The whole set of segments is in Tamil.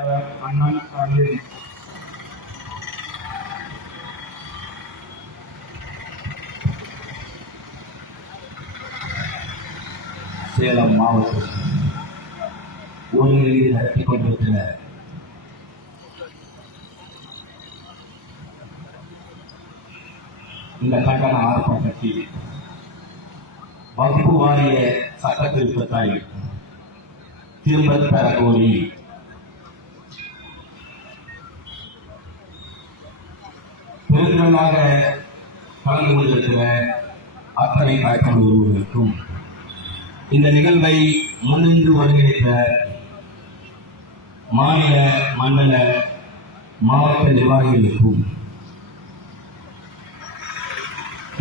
அண்ணன் ஸ்டாலின் சேலம் மாவட்டம் ஒருங்கிணைந்து நடத்தி கொண்டிருக்கிற இந்த கண்டன ஆர்ப்பாட்டத்தில் வகுப்பு வாரிய சட்ட திருத்தத்தை திரும்பப் பெற கோரி பெருந்திரளாக கலந்து கொண்டிருக்கிற அத்தனை காய்ச்சல் உருவங்களுக்கும் இந்த நிகழ்வை முன்னின்று ஒருங்கிணைத்த மாநில மண்டல மாவட்ட நிர்வாகிகளுக்கும்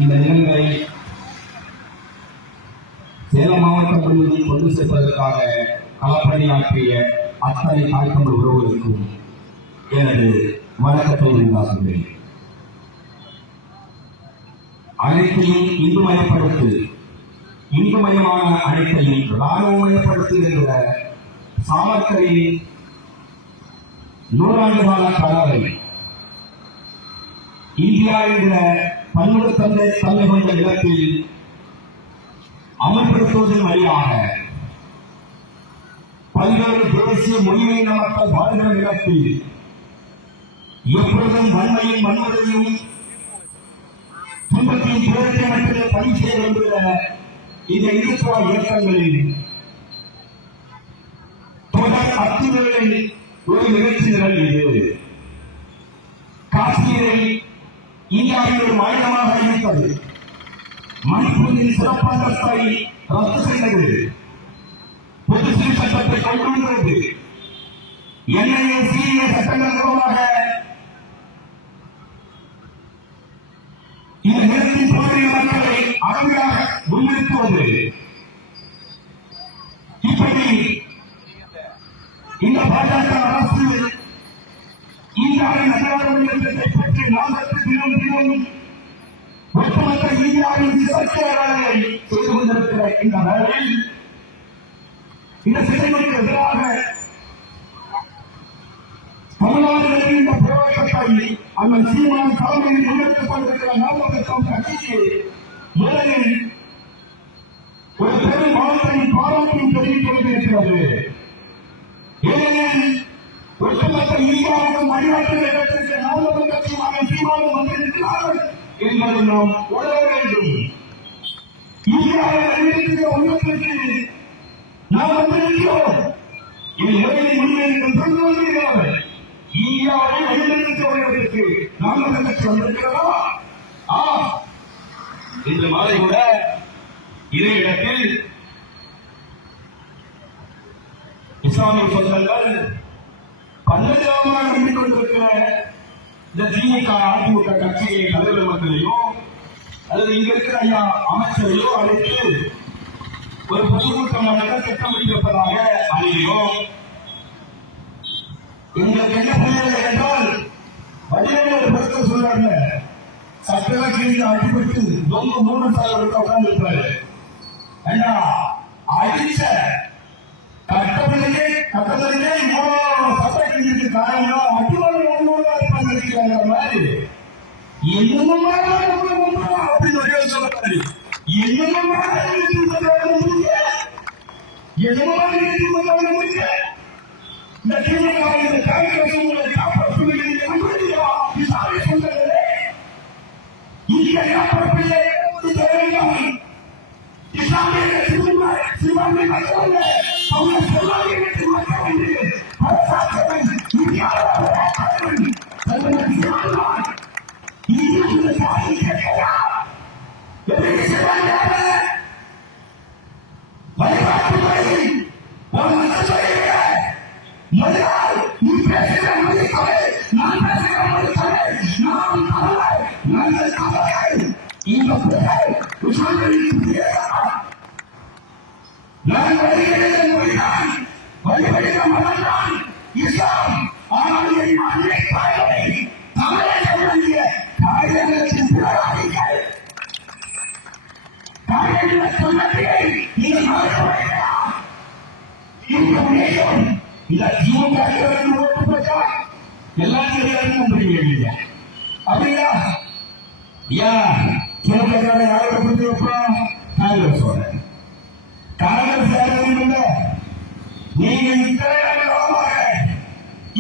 இந்த நிகழ்வை சேலம் மாவட்டம் முழுவதும் கொண்டு சேர்ப்பதற்காக களப்பணியாற்றிய அத்தனை தாய்த்தமிழ் உறவுகளுக்கும் எனது வணக்கத்தை உண்டாக்குகிறேன். அனைத்தையும் இந்துமயப்படுத்து, இந்துமயமான அனைத்தையும் இராணுவமயப்படுத்துகின்ற சாவர்கரின் 100 கால கனவை இந்தியா என்ற பன்முக தன்மை கொண்ட இடத்தில் அமல்படுத்துவதன் வழியாக பல்வேறு தேசிய மொழியை மக்கள் வாழ்கிற இடத்தில் எப்பொழுதும் வன்மையும் வன்முறையும் துன்பத்தின் துயரத்தை மட்டுமே பதிவு செய்ய வேண்டிய இந்த இந்துத்துவ இயக்கங்களில் தொடர் அத்துணைகளில் ஒரு நிகழ்ச்சி நிரல் இது. காஷ்மீரை இந்தியாவின் ஒரு மாநிலமாக இருப்பது, மணிப்பூரின் சிறப்பந்தத்தை ரத்து செய்தது, பொது சிறை சட்டத்தை கொண்டு வந்தது, என்ஐஏ சிஐஏ சட்டங்கள் மூலமாக இந்த நிலத்தின் போதிய மக்களை அகமையாக முன்னிறுத்துவது, இப்படி இந்த பாஜக அரசு இந்தியாவின் அதிகாரம் இயக்கத்தை பற்றி நாங்கள் தினம் ஒட்டுமொத்த இந்தியாவின் சிறப்பு வேலையை செய்து கொண்டிருக்கிற இந்த வேளையில் இந்த சிறைமைக்கு எதிராக தமிழ்நாடு இந்த போராட்டத்தை அந்த சீமான் தலைமையில் முன்னெடுத்துக் கொண்டிருக்கிற நாமக்கல் கட்சிக்கு முதலில் ஒரு பெரும் மாவட்டத்தின் பாராட்டையும் தெரிவித்துக் கொண்டிருக்கிறது. ஏனெனில் ஒட்டுமொத்த இந்தியாவுக்கும் வழிகாட்டுதல் இடத்திற்கு நாமக்கல் கட்சியான சீமானும் வந்திருக்கிறார்கள் என்பதை நாம் உணர வேண்டும். இந்தியாவை அறிவிக்கிற உலகத்திற்கு நாம் வந்திருக்கிறோம். இது நிலையை முன்னேற்றம் கொண்டு வருகிறார்கள். இந்தியாவை வழிநடத்துவதற்கு நாமக்கல் கட்சி வந்திருக்கிறதா? இன்று மாலை கூட இதே இடத்தில் இஸ்லாமிய சொந்தங்கள் பல்லஜாமாக நம்பிக் கொண்டிருக்கிற இந்த திமுக அதிமுக கட்சியை தலைவர் மக்களையும் அல்லது இங்க இருக்கிற ஐயா அமைச்சரையோ அழைத்து ஒரு பொதுக்கூட்டம் நடத்த திட்டமிட்டிருப்பதாக அறிகிறோம். எங்களுக்கு என்ன புரியவில்லை என்றால் வடிவேலு ஒரு படத்தை சொல்றாங்க, சட்டெல்லாம் கீழே அடிபட்டு ரொம்ப 3 சார் உட்கார்ந்து இருப்பாரு. ஏண்டா அடிச்ச கட்டத்திலேயே இவ்வளவு சட்டை கிழிஞ்சு காரணம் அடிவாளர் இருப்பாங்க மாதிரி என்னமா அப்படின்னு சொல்றாரு. என்னமா இந்த திமுக காங்கிரஸ் இஸ்லாமிய சிறுபான்மை மக்கள் இஸ்லாம் இந்த திமுக எல்லாத்தையும் நம்புறீங்க அப்படியா? கேட்கறத யாரோட புரிஞ்சு வைப்போம்? காங்கிரஸ் காங்கிரஸ் யாரும் நீங்க இத்தனை காலமாக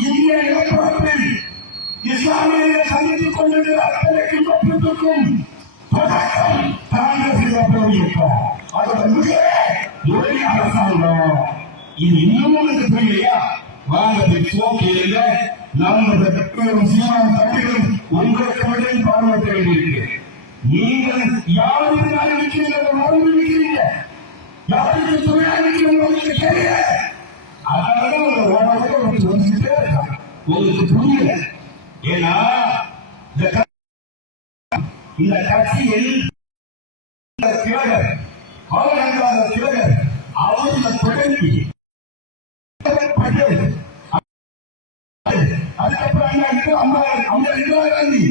இந்திய நிலப்பரப்பில் இஸ்லாமிய சந்தித்துக் கொண்டிருக்கிற அத்தனை குடும்பத்திற்கும் தொடக்கம் காங்கிரஸ் அதோட மோடி அரசாங்கம். இது இன்னும் உங்களுக்கு புரியலையா? வாங்க கேளுங்க. நம்ம பெற்றோரும் சீமான தமிழரும் உங்களுக்கு மட்டும் பார்வை வேண்டியிருக்கு. நீங்கள் யாருக்கு அறிவிக்கிறீங்க, மருந்து இருக்கிறீங்க, யாருக்கு துணை அறிவிக்கிறீங்க உங்களுக்கு தெரியல. அதனால உங்களுக்கு புரியல. ஏன்னா இந்த கட்சியில் திலகர் திலகர் அவருடைய தொடங்கி அதுக்கப்புறம் அம்மா இந்திரா காந்தி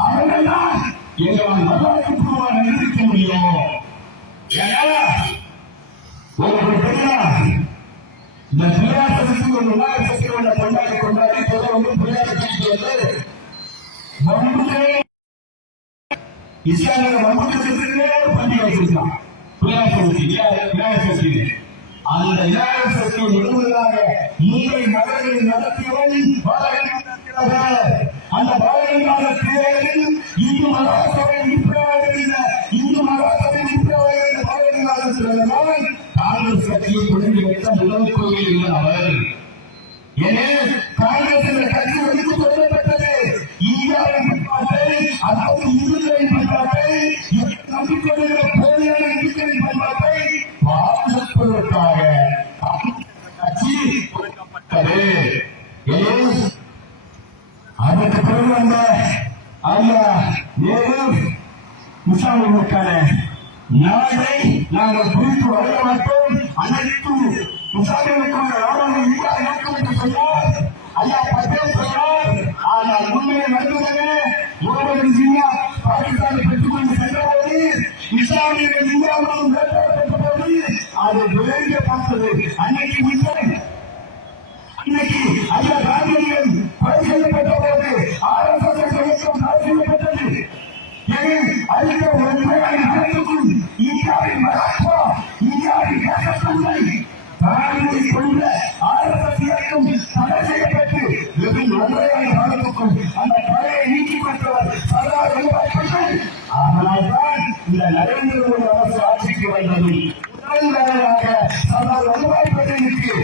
அவர்கள்தான் எங்களால் மதவாத நிரூபிக்க முடியும். உங்களுக்கு தெரியுமா, இந்த பிள்ளையாட்டத்துக்கு ஒரு விநாயக சக்தியோட கொண்டாடி இஸ்லாமிய பண்டிகை வச்சிருக்கான் விநாயக சக்தி. அந்த விநாயக சக்தியை நிறுவனமாக மும்பை நகரில் நடத்தியவன் அந்த பாரதிய தேர்தலில் இந்து மகாசபை இந்து மகாசபை காங்கிரஸ் கட்சியை தொடங்கி வைத்த முதல் கோவில் அவர். எனவே காங்கிரஸ் என்ற கட்சி ஒழித்து தொடங்கப்பட்டது. இந்தியாவின் பண்பாட்டை, அதாவது இந்துக்களின் பண்பாட்டை, நம்பிக்கொள்கிற போலியான இந்துக்களின் பண்பாட்டை பாதுகாப்பதற்காக கட்சி தொடங்கப்பட்டது. அதற்கு பிறகு அந்த ஐயா நேரு முசாமிற்கான நாளை நாங்கள் குறித்து வழங்க மாட்டோம். அனைத்து முசாமிற்கான நாடாக இந்தியா இருக்கும் என்று சொன்னார் ஐயா பட்டேல் சொன்னார். ஆனால் உண்மையை நடந்தது முகமது ஜின்னா பாகிஸ்தானை பெற்றுக்கொண்டு சென்றபோது இஸ்லாமியர்கள் இந்தியாவிலும் பெற்ற போது அது விரைந்து பார்த்தது. அன்னைக்கு ஐயா காந்தியடிகள் கொலை செய்யப்பட்ட போது RSS இயக்கம் கொலை செய்யப்பட்டது. அதிக ஒன்றையான அரசுக்கும் இந்தியாவின் மகாத்மா இந்தியாவின் தேசத்தன்மை தாழ்வை கொண்ட RSS இயக்கம் தடை செய்யப்பட்டு வெறும் ஒன்றையான காலத்துக்கும் அந்த தடையை நீக்கி கொடுத்தவர் சர்தார் வல்லபாய் பட்டேல். அதனால்தான் இந்த நரேந்திர மோடி அரசு ஆட்சிக்கு வந்தது. சர்தார் வல்லபாய் பட்டேலுக்கு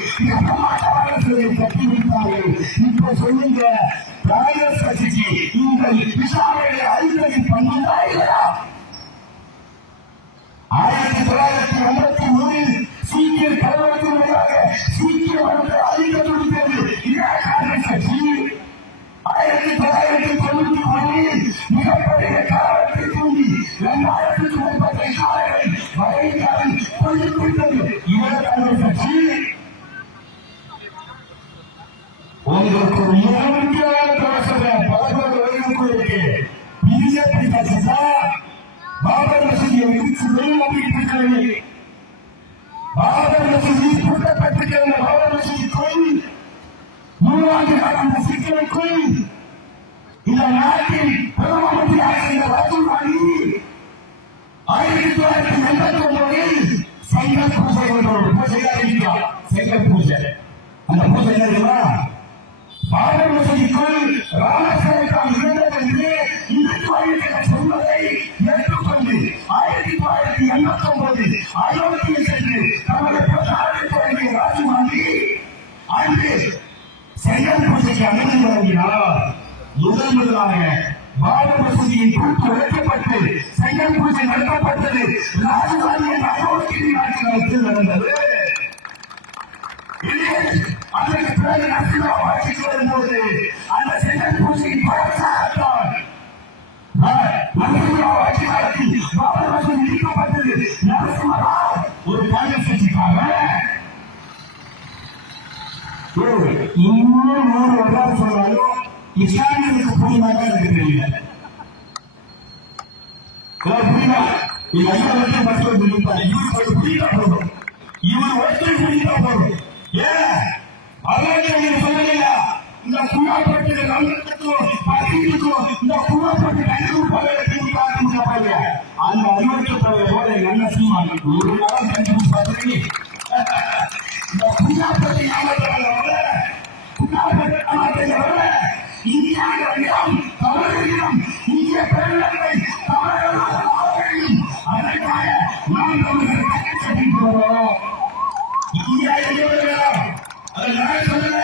கட்டி விட்டார்கள். இப்ப சொல்லுங்க, காங்கிரஸ் கட்சிக்கு இந்த விசாரணையை அழித்ததின் பங்குதா இல்லையா? 1983 சீக்கிய கலவரத்தின் வழியாக சீக்கிய மதத்தை அழிக்க துடித்தது இதே காங்கிரஸ் கட்சி. 1991 மிகப்பெரிய கலவரத்தை தூண்டி 2030 சாலைகள் வரைக்காமல் கொண்டு குடித்தது இதே காங்கிரஸ் கட்சி. உங்களுக்கு ஒரு முக்கியமான பல இருக்கு. பிஜேபி கட்சி பாபர் மசூதியை இடிச்சு வெளிநம்பிட்டு பாபர் மசூதி கூட்டப்பட்டிருக்கிற பாபர் மசூதி கோயில் 3 ஆண்டு காலம் சிக்கல் கோயில் இந்த நாட்டில் பிரதம மந்திரியாக இருந்த ராஜீவ் காந்தி 1989 செங்கல் பூஜை ஒரு பூஜையாக இருக்கிறார். செங்கல் பூஜை, அந்த பூஜை என்ன பாபர் மசூதிக்குள் ராமசாமி இருந்தது இந்து சொன்னதை ஏற்றுக்கொண்டு 1989 அயோத்தியில் சென்று தமது பிரச்சாரத்தை தொடங்கிய ராஜீவ் காந்தி அன்று செங்கல் பூஜைக்கு அனுமதி வழங்கினார். முதலாக பாபர் மசூதியின் கூட்டு உழைக்கப்பட்டு செங்கல் பூஜை நடத்தப்பட்டது ராஜீவ் காந்தியின் அயோத்தியில் நாட்டில் நடந்தது. அதற்கு பிறகு நரசிம்மா ஆட்சிக்கு வரும்போது அந்த செங்கல் பூஜையின் பழக்கத்தான் நரசிம்மா ஆட்சி காலத்தில் பாபர் மசூதி இடிக்கப்பட்டது. நரசிம்மராவ் ஒரு காங்கிரஸ் கட்சிக்காக இன்னும் 100 வருடம் சொன்னாலும் இஸ்லாமியர்களுக்கு புரியுமாக எனக்கு தெரியல. புரியுதா? ஐயா மட்டும் புரிந்தா போதும், இவர் ஒருத்தர் புரிந்தா போதும். ஏன் அதான் சொல்லலையா, இந்த குழாப்பட்டு நலத்துக்கும் பகுதிக்கும் இந்த குழாப்பட்டு கண்டுபிடிப்பாங்க அந்த அறிவுறுத்தப்பட போல நல்ல சீமான் ஒரு நாள் கண்டுபிடிப்பாங்க. இந்த குழாப்பட்டு இந்தியாவிடம் தமிழகம் இந்திய பெருநிலை தமிழகம் அதற்காக நாம் தமிழர்கள் இந்தியா எங்கே அதை நான் சொல்லல.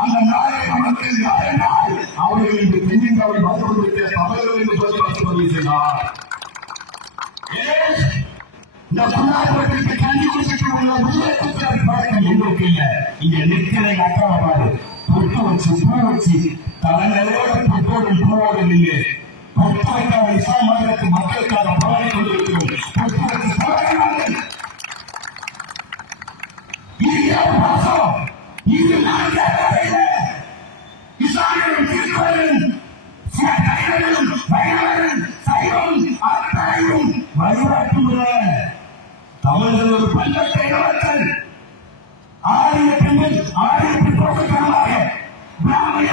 அந்த நாயக மக்கள் யாரென்றால் அவர்கள் இன்று தென்னிந்தியாவில் வந்து கொண்டிருக்கிற தமிழர்கள் என்று சொல்லி வருகிறார். இந்த புண்ணாக்கு கல்வி கொடுத்து பழக்கம் எங்களுக்கு இல்லை. இங்க நிற்கிற அக்காவாரு பொட்டு வச்சு பூ வச்சு தலங்களோட பொட்டோடு பூவோடு நின்று பொட்டு வைக்காத இஸ்லாமியர்களுக்கு மக்களுக்காக போராடி கொண்டிருக்கிறோம். பொட்டு வச்சு போராடினார்கள். இது நான் கேட்கவில்லை. இஸ்லாமியர்களும் கிறிஸ்தவர்களும் கைகளும் பயணர்களும் சைவம் அத்தனையும் வழிபாட்டுகிற தமிழர்கள் ஒரு பஞ்சத்தை வளர்த்தல் ஆயிரத்தி தோற்றமாக பிராமணிய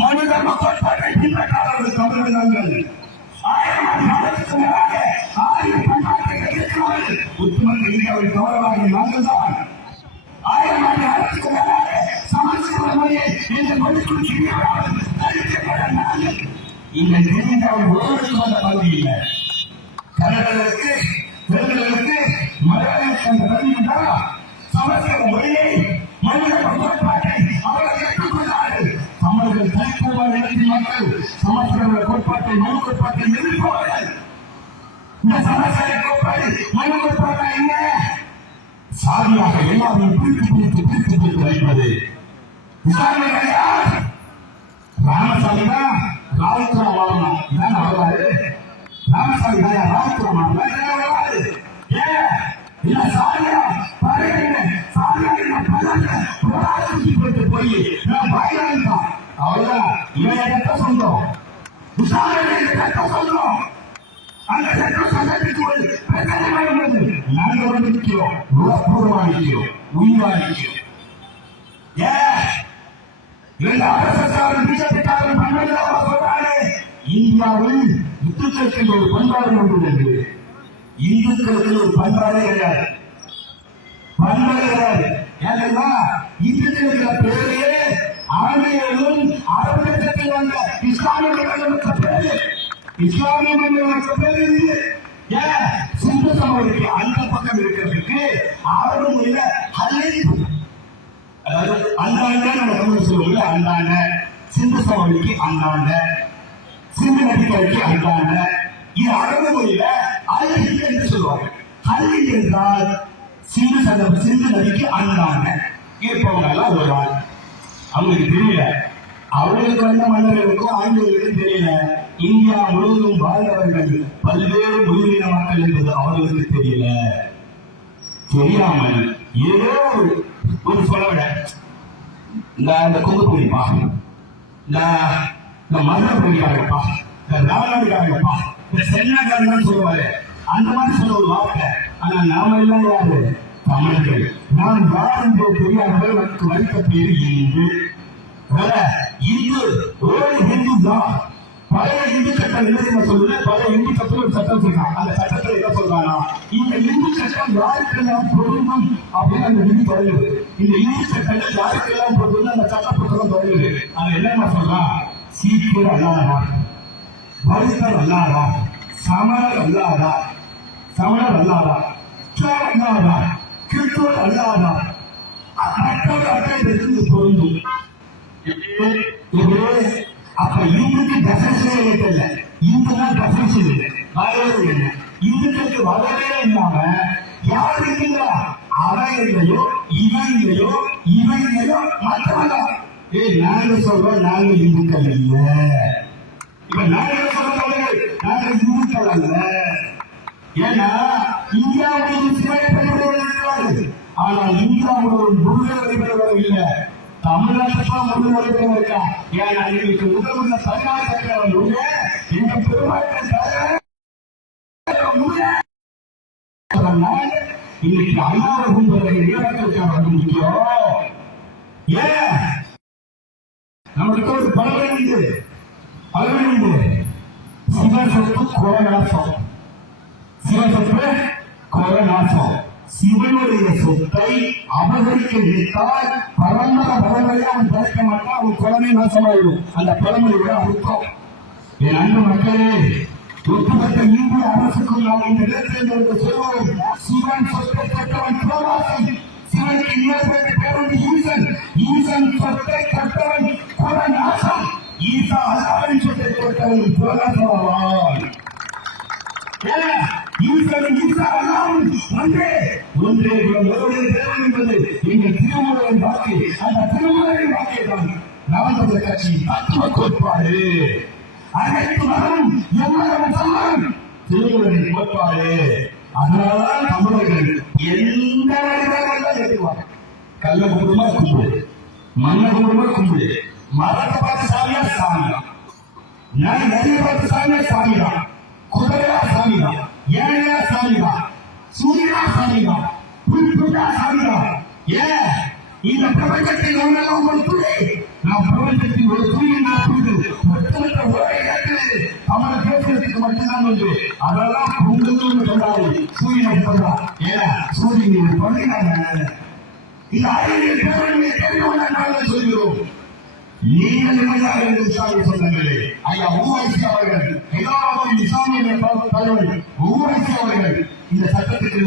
மனித மக்கள் பின்பற்றாளர்கள் தமிழர்கள் 1000 காலத்துக்கு மேலாக ஒட்டுமொத்த இந்தியாவில் கௌரவாக நாங்கள் தான் 1000 காலத்துக்கு மேலாக சமஸ்கிருத மொழியை இந்த மொழிக்குள் இந்த இந்தியாவில் ஒருவருக்கு வந்த பகுதி இல்லை. கன்னடர்களுக்கு தெலுங்குகளுக்கு மலையாளருக்கு அந்த பகுதி உண்டா? சமஸ்கிருத மொழியை மனித கோட்பாட்டை அவர்கள் ஏற்றுக்கொண்டார்கள். தமிழர்கள் தனித்துவ நிலத்தின் மக்கள் சமஸ்கிருத கோட்பாட்டை மனு கோட்பாட்டை எதிர்ப்பவர்கள். இந்த சமஸ்கிருத கோட்பாடு மனு கோட்பாட்டை என்ன சாதியாக எல்லாரையும் பிரித்து வைப்பது. இஸ்லாமியர்கள் யார்? ராமசாமி தான் ராவுத்தரம் வாழணும் இதான் வரலாறு. ராமசாமி தான் ராவுத்தரம் வரலாறு. ஏன் இல்ல சாதியா போய் பயனாளிதான் அவ்வளவுதான். இவன் சொந்தம் சொந்தம் அந்த சட்டத்துக்கு ஒரு பிரச்சனை நாங்கள் வந்து நிற்கிறோம். உணர்வுபூர்வமாக நிற்கிறோம், உயிராக நிற்கிறோம். இந்தியாவில் இந்துக்களுக்கு ஒரு பண்பாடு உண்டு. இந்துக்களுக்கு ஒரு பண்பாடே கிடையாது, பண்பாடே கிடையாது. ஏன்னா இந்துக்களுக்கு பேரே ஆங்கிலேயர்களும் அரபு தேசத்தில் வந்த இஸ்லாமிய பேரு இஸ்லாமிய பேரு ஏன் சிந்து சமவெளிக்கு அந்த பக்கம் இருக்கிறதுக்கு அரபு மொழியில அதாவது அந்தாண்ட நம்ம தமிழ் சொல்லுவோம்ல, அந்தாண்ட சிந்து சமவெளிக்கு அந்தாண்ட சிந்து நதிக்கரைக்கு அந்தாண்ட இது அரபு மொழியில அல்ஹிந்த் என்று சொல்லுவாங்க. அல்ஹிந்த் என்றால் சிந்து நதிக்கு அந்தாண்ட இருப்பவங்க எல்லாம் ஒரு ஆள். அவங்களுக்கு தெரியல, அவர்களுக்கு வந்த மன்னர்களுக்கும் ஆங்கிலேயர்களுக்கும் தெரியல. இந்தியா முழுவதும் வாழ்ந்தவர்கள் பல்வேறு மொழியின மக்கள் என்பது அவர்களுக்கு தெரியல. தெரியாமல் ஏதோ ஒரு சொல்ல விட இந்த கொங்கு பகுதிப்பா, இந்த மதுரை பகுதிக்காரப்பா, இந்த ராமநாடுக்காரப்பா, இந்த சென்னாக்காரங்க சொல்லுவாரு. அந்த மாதிரி சொல்ல ஒரு வார்த்தை. ஆனா நாம எல்லாம் யாரு? தமிழர்கள். நான் யார் என்று தெரியாமல் எனக்கு வைத்த பேரு இந்து. இந்து ஒரு ஹிந்து தான். பழைய இந்து சட்டம் என்ன சொல்லுது? பழைய இந்து சட்டம் ஒரு சட்டம் சொல்றாங்க. அந்த சட்டத்தில் என்ன சொல்றாங்கன்னா, இந்த இந்து சட்டம் யாருக்கெல்லாம் பொருந்தும் அப்படின்னு அந்த விதி தொடங்குது. இந்த இந்து சட்டங்கள் யாருக்கெல்லாம் பொருந்தும் அந்த சட்ட புத்தகம் தொடங்குது. அது என்ன சொல்றான்? சீக்கிரம் அல்லாதா, பௌத்தர் அல்லாதா, சமணர் அல்லாதா, அல்லாதா, கிறிஸ்துவர் அல்லாதா, மற்றொரு அர்த்தத்திலிருந்து பொருந்தும். அப்ப இந்துக்கு டெஃபரன்ஸே இல்லை. இந்துதான் டெஃபரன்ஸ் இல்லை, வரவே இல்லை. இந்துக்களுக்கு வரவே இல்லாம யார் இருக்குங்களா? அவன் இல்லையோ, இவன் இல்லையோ, இவன் இல்லையோ, மற்றவங்க. நாங்க சொல்றோம், நாங்க இந்துக்கள் இல்ல. இப்ப நாங்க சொல்றோம், நாங்க இந்துக்கள் அல்ல. ஏன்னா இந்தியாவுடைய சிறைப்படைகள் இருக்கிறார்கள். ஆனால் இந்தியாவில் ஒரு முழுவதை பெறுவதில்லை. தமிழ்நாட்டுக்கு முழுவதை இருக்கா? ஏன்னா எங்களுக்கு உதவுள்ள தமிழ்நாட்டு எங்க பெருமாட்கள் இன்னைக்கு அண்ணாவும் ஈழத்திற்கான முக்கியம். ஏன் நமக்கு ஒரு பலவீனது சிவசொத்து கோரநாசம், சிவசொத்து கோரநாசம். சிவனுடைய சொத்தை அபகரிக்க நினைத்தால் பரம்பரை அவன் பிறக்க மாட்டான், அவன் குழந்தை நாசமாயிடும். அந்த பழமொழியோட அர்த்தம். என் அன்பு மக்களே, ஒட்டுமொத்த இந்திய அரசுக்கும் நாம் இந்த இடத்தில் சொல்வோம், சிவன் சொத்தை கட்டவன் கோராசன். சிவனுக்கு இன்னொரு பேருந்து ஈசன். ஈசன் சொத்தை கட்டவன் கோரநாசம். ஈசா அல்லாவின் சொத்தை கட்டவன் கோரநாசமாவான். ஈசன் ஈசா அல்லாவும் ஒன்றே ஒன்றே தேவன் என்பது எங்கள் திருமுறையின் வாக்கு. அந்த திருமுறையின் வாக்கை தான் நாம் தமிழர் கட்சி தத்துவ கோட்பாடு. அனைத்து மரம் எவ்வளவு சமம் திருமுறையின் கோட்பாடு. அதனால்தான் தமிழர்கள் எந்த ஏற்றுவாங்க. கல்ல குடும்பமா கும்பிடு, மண்ண குடும்பமா கும்பிடு, மரத்தை பார்த்து சாமியா சாமிதான், நிறைய பார்த்து சாமியா சாமிதான், குதிரையா சாமிதான், ஏழையா சாமிதான், சூரியனா சாமிதான், புல்புல்லா சாமிதான். ஏன் இந்த பிரபஞ்சத்தில் ஒன்றெல்லாம் ஒரு துணை, நாம் பிரபஞ்சத்தில் ஒரு துணி புரிந்து ஒட்டுமொத்த உலகை காட்டுகிறது. அவனை பேசுறதுக்கு மட்டும்தான் வந்து அதெல்லாம் பொங்கல் சொன்னாரு. சூரியனை சொல்றா, ஏன் சூரியன் பண்ணினாங்க. இந்த அறிவியல் பேரணியை தெரியும் நாங்கள் சொல்கிறோம். நீங்கள் நிம்மதியாக இருந்து சொன்னாங்களே ஐயா ஊவைசி அவர்கள், எல்லாரும் இஸ்லாமிய தலைவர் ஊவைசி அவர்கள் இந்த சட்டத்துக்கு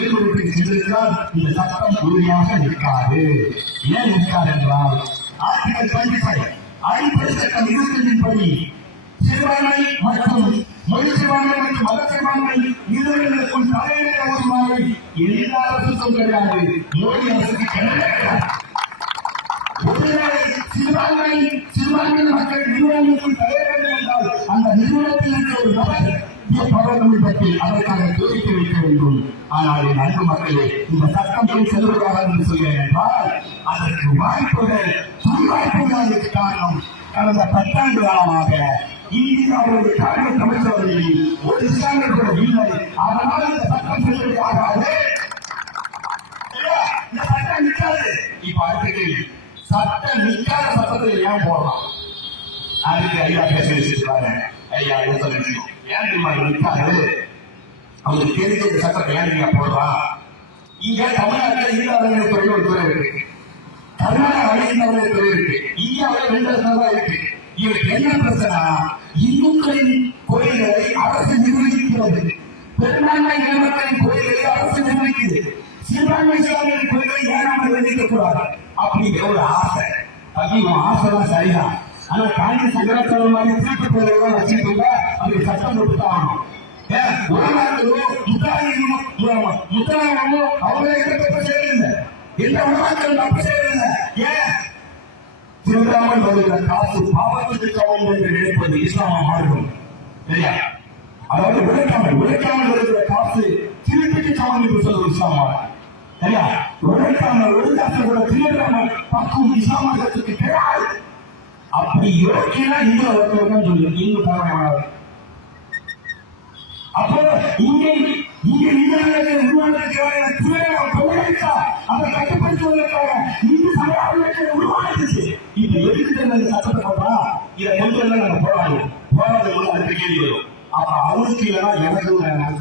ஈடுபட்டு சென்றிருந்தால் இந்த சட்டம் உறுதியாக நிற்காது. ஏன் நிற்காது என்றால் ஆர்டிகல் 25 அடிப்படை சட்டம் 25 படி சிறுபான்மை மற்றும் மொழி சிறுபான்மை மற்றும் மத சிறுபான்மை இருவர்களுக்கும் தலைநிலை உரிமை எல்லா அரசுக்கும் கிடையாது. மோடி அரசுக்கு கிடையாது. சிறுபான்மை மக்கள் நிறுவனங்கள் தலைவர் என்றால் அந்த நிறுவனத்தில் இருக்கிற ஒரு நபர் பரவலை பற்றி அதற்காக கோரிக்கை வைக்க வேண்டும். ஆனால் என் அன்பு மக்களே, இந்த சட்டம் செல்வதாக என்று சொல்கிறேன் என்றால் அதற்கு வாய்ப்புகள் துர்வாய்ப்புகளுக்கு காரணம் கடந்த 10 ஆண்டு காலமாக இந்தியாவுடைய காங்கிரஸ் அமைச்சரவையில் ஒரு ஸ்டாண்டர்ட் கூட இல்லை. அதனால் இந்த சட்டம் செல்வதாக இந்த சட்டம் நிற்காது. இப்ப அடுத்த சட்டம் நிற்காத சட்டத்தில் ஏன் போடலாம்? அதுக்கு ஐயா பேச வச்சிருக்காங்க. ஐயா ஏன் நிற்காது? அவங்களுக்கு தெரிஞ்ச இந்த சட்டத்தை ஏன் நீங்க போடுறா? இங்க தமிழ்நாட்டில் இந்து அறநிலையத்துறை ஒரு துறை இருக்கு, கர்நாடகாவில் இந்து அறநிலையத்துறை இருக்கு, இந்தியாவில் 2 தான் இருக்கு. இவருக்கு என்ன பிரச்சனை? இந்துக்களின் கோயில்களை அரசு நிர்வகிக்கிறது, பெரும்பான்மை இனமக்களின் கோயில்களை அரசு நிர்வகிக்கிறது, சிறுபான்மை இஸ்லாமியரின் கோயில்களை ஏனாமல் நிர்வகிக்க கூடாது அப்படிங்கிற ஒரு ஆசை. அதிகம் ஆசைதான் சரிதான். ஆனா காங்கிரஸ் சங்கராச்சாரம் மாதிரி திருட்டு கோயில்கள் வச்சுட்டு அப்படி சட்டம் கொடுத்தாங்க. முத்தாயமோ அவங்களே தப்பு செய்யல, எந்த உணவாக்கள் தப்பு செய்யல. ஏன் திருடாமல் வருகிற காசு பாவத்துக்கு சமம் என்று நினைப்பது இஸ்லாம மார்க்கம் சரியா? அதாவது உழைக்காமல் வருகிற காசு திருட்டுக்கு சமம் என்று சொல்வது இஸ்லாமா சரியா? உழைக்காமல் ஒரு காசு கூட திருடாமல் பக்கும் இஸ்லாம் மார்க்கத்துக்கு கிடையாது. அப்படி யோக்கியனா இந்து வர்த்தகம் சொல்லு இந்து பரவாயில்லை. அப்போ இங்கே அதை கட்டுப்படுத்துவதற்காக இந்து சமய உருவாக்கிச்சு. இப்ப எதுக்கு சட்டத்தை போட்டா இதை கொஞ்சம் நாங்க போராடும் அதுக்கு கேள்வி வரும். அப்ப அவனுக்கு இல்லைன்னா எனக்கு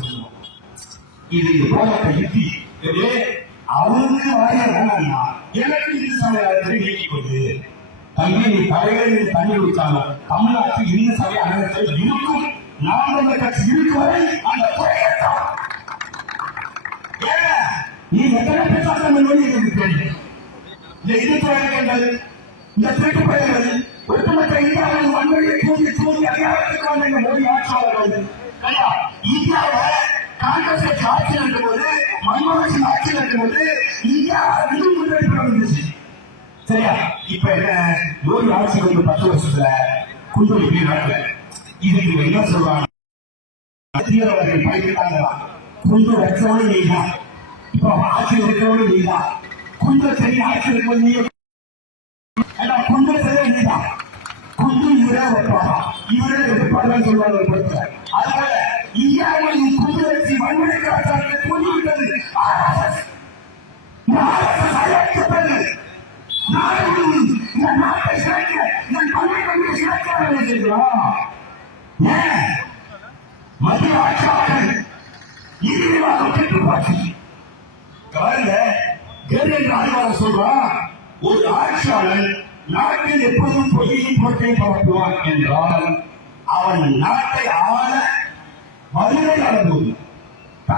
சொல்லுவோம். இது போராட்ட யுத்தி அவனுக்கு வாய வேணாம்னா எனக்கு இந்து சமயத்தை நீக்கி கொண்டு தங்கி நீ தலைகளில் தண்ணி ஊற்றாங்க. தமிழ்நாட்டில் இந்து சமய அனைத்து இருக்கும். நாம் அந்த கட்சி இருக்கும் வரை அந்த குறையத்தான். நீ எத்தனை பேசாட்டம் எனக்கு தெரியும். இந்த இந்து துறைகள் இந்த திருட்டு பயிர்கள் ஒட்டுமொத்த இந்தியாவில் வன்முறையை தூண்டி அதிகாரத்துக்கு வந்த இந்த மோடி ஆட்சியாளர்கள் இந்தியாவில் காங்கிரஸ் கட்சி ஆட்சியில் இருக்கும்போது மன்மோகன் சிங் ஆட்சியில் இருக்கும்போது இந்தியா இன்னும் முன்னெடுப்பு வந்துச்சு சரியா? இப்ப என்ன மோடி ஆட்சி வந்து 10 வருஷத்துல குண்டொலி நடக்கல. இதுக்கு என்ன சொல்றாங்க? தீவிரவாதிகள் பயந்துட்டாங்களா? குண்டு வச்சவனே நீதான், இப்ப ஆட்சியில் இருக்கிறவங்க நீதான், கொஞ்சம் சரி ஆட்சியில் இருக்கிறது நீ, கொஞ்சம் சரி நீதான், கொஞ்சம் இவரே வைப்பாரா, இவரே எதிர்ப்பார்கள் சொல்வாங்க ஒரு படத்துல. அதனால இந்தியாவில் குடியரசு வன்முறை கலாச்சாரத்தை தூண்டிவிட்டது RSS. இந்த RSS அழைக்கப்பட்டது நாடு இந்த நாட்டை சிறக்க, இந்த பள்ளிகளை சிறக்க செய்கிறோம். ஏன் மத்திய ஆட்சியாளர்கள் இறுதியாக கெட்டுப்பாச்சு கவர்ந்த கேள்வி என்று ஆய்வாளர் சொல்றான். ஒரு ஆட்சியாளர் நாட்டில் எப்போதும் பொய்யின் புறத்தை பரப்புவான் என்றால் அவன் நாட்டை ஆள வலிமை போது,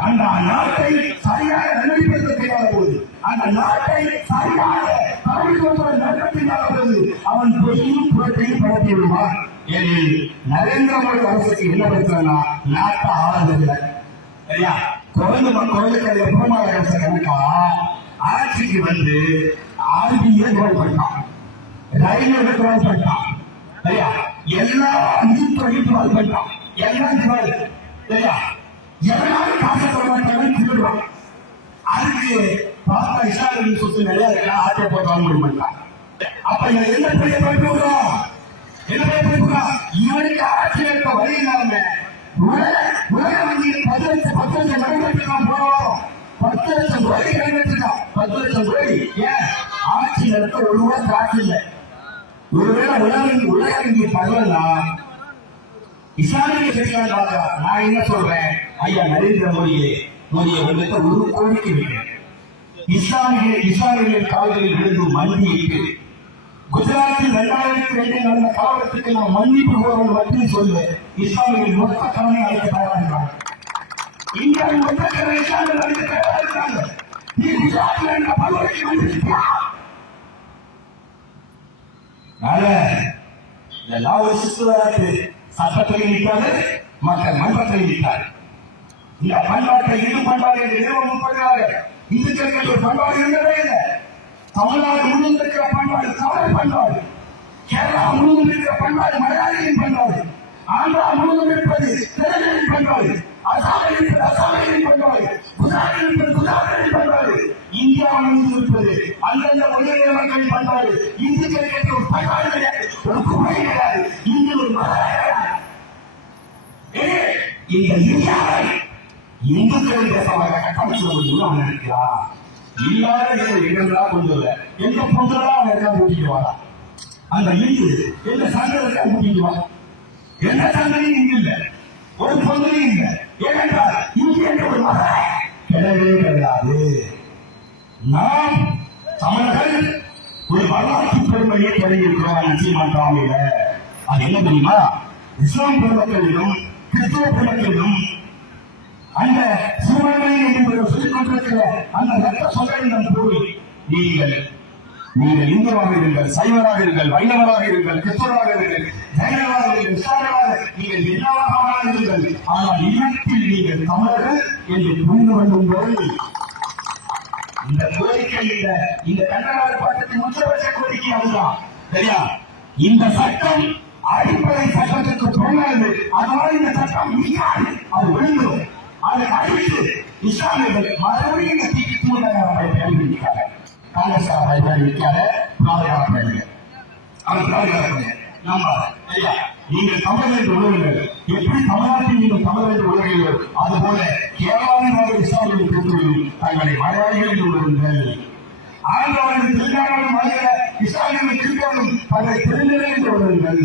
அந்த நாட்டை சரியாக நடைமுறைப்படுத்த தெரியாத போது, அந்த நாட்டை சரியாக தலைமைத்துவ நடத்தினாத போது அவன் பொய்யும் புறத்தையும் பரப்பி விடுவான். ஏனில் நரேந்திர மோடி அரசுக்கு என்ன பிரச்சனை, நாட்டை ஆளதில்லை. சரியா? குழந்தைகளுக்கு பெருமாள் அரசு கணக்கா ஆட்சிக்கு வந்து RBI ரோல் பண்ணிட்டான், ரயில்வே ரோல் பண்ணிட்டான். சரியா? எல்லா நிதித்துறையும் ரோல் பண்ணிட்டான், எல்லாம் ரோல். சரியா? எல்லாரும் காசு சொல்றாங்க திருடுறான். அதுக்கு பார்த்தா இஸ்லாமிய சொத்து நிறைய இருக்கா, ஆட்டை போட்டு பண்ணிட்டான். அப்ப என்ன பெரிய படிப்புறோம், என்ன படிப்புறா, இவனுக்கு ஆட்சி இருக்க வழி இல்லாம உலக வங்கியில் 10 லட்சம் நிறைவேற்றினான் போறோம். 10 லட்சம் கோடி நிறைவேற்றினான். 10 லட்சம் கோடி. ஏன் ஆட்சி நடத்த ஒரு ரூபா காசு இல்லை. ஒருவேளை உலக வங்கி பரவலா இஸ்லாமிய பேசுறாங்க. நான் என்ன சொல்றேன், ஐயா நரேந்திர மோடியை வந்துட்டு 1 கோடிக்கு வைக்கிறேன். இஸ்லாமிய கால்களில் விழுந்து மன்னிப்பு. குஜராத்தில் 2002 நடந்த கலவரத்துக்கு நான் மன்னிப்பு கோரும் பற்றி சொல்லு. இஸ்லாமியர்கள் மொத்த கடனை அளிக்க தயாராகிறாங்க. இந்தியாவில் மொத்த கடனை இஸ்லாமியர்கள் அளிக்க தயாராகிறாங்க. நீ குஜராத்தில் என்ற பல்வேறு வந்திருக்கியா? இதெல்லாம் ஒரு சிசுவாட்டு சட்டத்தில் நிற்காது, மக்கள் மன்றத்தில் நிற்காது. இந்த பண்பாட்டை இந்து பண்பாடு என்று நிறுவனம் பண்ணுறார்கள். இந்துக்கள் ஒரு பண்பாடு இருந்ததே இல்லை. தமிழ்நாடு முழுவதும் இருக்கிற பண்பாடு தமிழ் பண்பாடு, கேரளா முழுவதும் இருக்கிற பண்பாடு மலையாளியின் பண்பாடு, ஆந்திரா முழுவதும் இருப்பது தெலுங்கின் பண்பாடு, அசாமில் இருப்பது அசாமியின் பண்பாடு, குஜராத்தில் இருப்பது குஜராத்தின் பண்பாடு, இந்தியா முழுவதும் இருப்பது அந்தந்த மொழியிலே மக்களின் பண்பாடு. இந்துக்களுக்கு ஒரு பண்பாடு கிடையாது, ஒரு குறை கிடையாது, இந்து ஒரு மதம் கிடையாது. இந்த இந்தியாவை இந்துக்களின் தேசமாக கட்டமைச்சு அவன் நினைக்கிறான். இல்லாத எங்கெல்லாம் கொண்டு வர, எங்க பொங்கலாம் அவன் எல்லாம் கூட்டிட்டு வரா. அந்த இந்து எந்த சங்கத்தை கூட்டிட்டு வா, எந்த சங்கத்தையும் இங்கு இல்லை, ஒரு பொங்கலையும் இல்லை. ஏனென்றால் இங்கு என்ற ஒரு மதம் கிடையவே கிடையாது. நாம் தமிழர்கள் ஒரு வரலாற்று பெருமையை தொடங்கியிருக்கிறோம். நிச்சயமாட்டாமையில அது என்ன தெரியுமா, இஸ்லாம் பெருமக்களிலும் கிறிஸ்துவ பெருமக்களிலும் அந்த சிவனை என்று சொல்லிக் கொண்டிருக்கிற அந்த ரத்த சொந்தம் போய் நீங்கள் இந்துவாக இருங்கள், சைவராக இருங்கள், வைணவராக இருங்கள், கிறிஸ்தவராக இருங்கள், ஜைனவாக இருங்கள், இஸ்லாமியராக நீங்கள் எல்லாவாக இருங்கள். ஆனால் இனத்தில் நீங்கள் தமிழர்கள் என்று புரிந்து கொள்ளும் போது இந்த கோரிக்கை இந்த கன்னடாடு பாட்டத்தின் உச்சபட்ச கோரிக்கை அதுதான். சரியா? இந்த சட்டம் அடிப்படை சட்டத்துக்கு பொருளாது. அதனால இந்த சட்டம் நீக்காது, அது விழுந்துடும். அதை அழித்து இஸ்லாமியர்கள் மறுபடியும் பயன்படுத்திக்காங்க. காங்கிரஸ் பயன்படுத்திக்காத பாதுகாப்பு நம்ம சரியா? நீங்கள் தமிழ் என்று உணவுங்கள். எப்படி தமிழ்நாட்டில் நீங்கள் தமிழ் என்று உணவுகிறீர்கள், அதுபோல கேரளாவில் இஸ்லாமிய பெற்றோர்கள் தங்களை மலையாளிகள் என்று உணவுங்கள். ஆந்திராவில் தெலுங்கானாவில் வாழ்கிற இஸ்லாமிய கிறிஸ்தவர்களும் தங்களை தெரிந்தவர்கள் என்று உணவுங்கள்.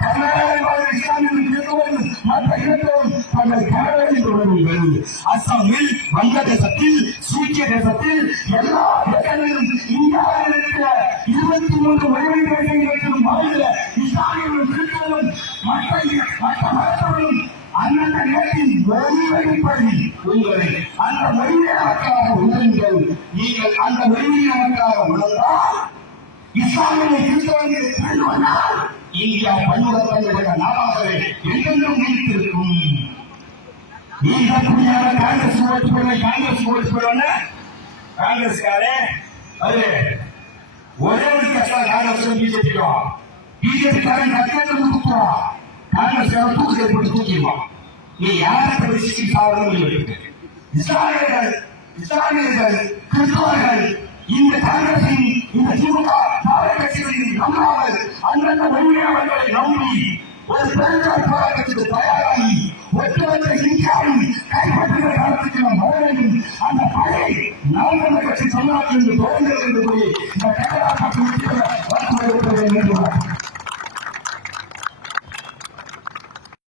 கர்நாடகாவில் வாழ்கிற இஸ்லாமிய கிறிஸ்தவர்கள் மற்ற இனத்தவரும் தங்கள் கனவை என்று உணவுங்கள். அஸ்ஸாமில், வங்கதேசத்தில், சூரிய தேசத்தில் எல்லா இடங்களிலும் இந்தியாவில் இருக்கிற 23 மொழி தேசங்களிலும் வாழ்கிற இஸ்லாமியர்களும் கிறிஸ்தவர்களும் மற்ற மதத்தவர்களும் அந்தந்த நேரத்தில் மொழிவழிப்படி உங்களை அந்த மொழியினருக்காக உணருங்கள். நீங்கள் அந்த மொழியினருக்காக உணர்ந்தால் இஸ்லாமிய கிறிஸ்தவர்களை கொண்டு வந்தால் இந்தியா பன்முகத்தன்மையுடைய நாடாகவே என்றென்றும் நீடித்திருக்கும். நீங்கள் புரியாத காங்கிரஸ் ஓட்டு போடுவோம். காங்கிரஸ்காரே அது ஒரே ஒரு கஷ்டம், காங்கிரஸ் பிஜேபி காரன் கஷ்டத்தை கொடுத்துருவான். காங்கிரஸ் தூக்கத்தை போட்டு தூக்கிடுவான். நீ யாரை பேசி சாதனை இஸ்லாமியர்கள் இஸ்லாமியர்கள், கிறிஸ்தவர்கள் இந்த காங்கிரசின் இந்த திமுக தாவர கட்சிகளில் நம்பாமல் அந்தந்த உண்மையாளர்களை நம்பி ஒரு பெருங்கால் போராட்டத்துக்கு தயாராகி ஒட்டுமொத்த இந்தியாவில் கைப்பற்றுகிற காலத்துக்கு நாம் வர வேண்டும். அந்த படை நாம் கட்சி சொன்னார்கள் என்று தோன்றுகிறது. இந்த கனடா